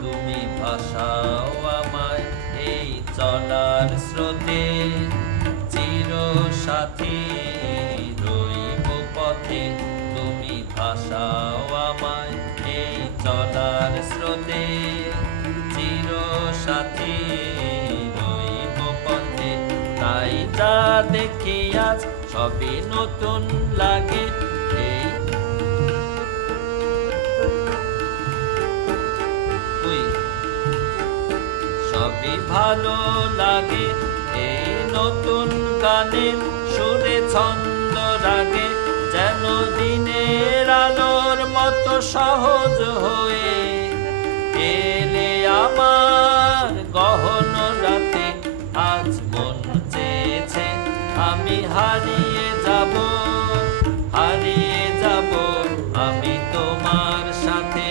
তুমি ভাসাও আমায় এই চলার স্রোতে, চির সাথী রইব পথে। তুমি ভাসাও আমায় এই চলার স্রোতে, চির সাথী রইব পথে। তাই যা দেখি আজ সবই নতুন লাগে, এই সবই ভালো লাগে এই নতুন গানের সুরে ছন্দ রাগে। যেন দিনের আলোর মতো সহজ হয়ে এলে আমার গহন রাতে। আজ মন চেয়েছে আমি হারিয়ে যাব, হারিয়ে যাব আমি তোমার সাথে।